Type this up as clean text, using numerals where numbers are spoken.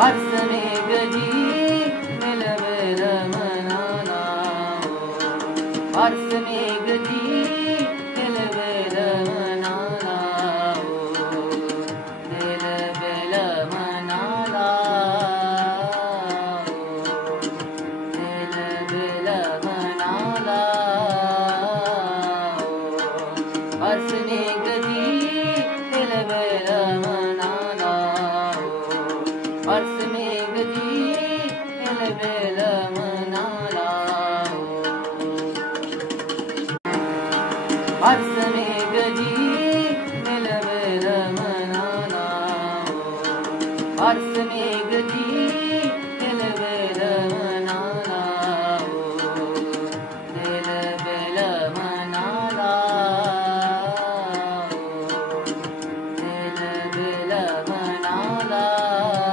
हर्ष मेघ जी मिलवे रमनाना हर्ष मेघ जी मिलवे रमनाना मिलवे रमनाना मिलवे रमनाना हर्ष मेघ जी मिलवे रमनाना हर्ष मेघ जी मिलवे रमनाना हर्ष मेघ जी मिलवे रमनाना हर्ष मेघ जी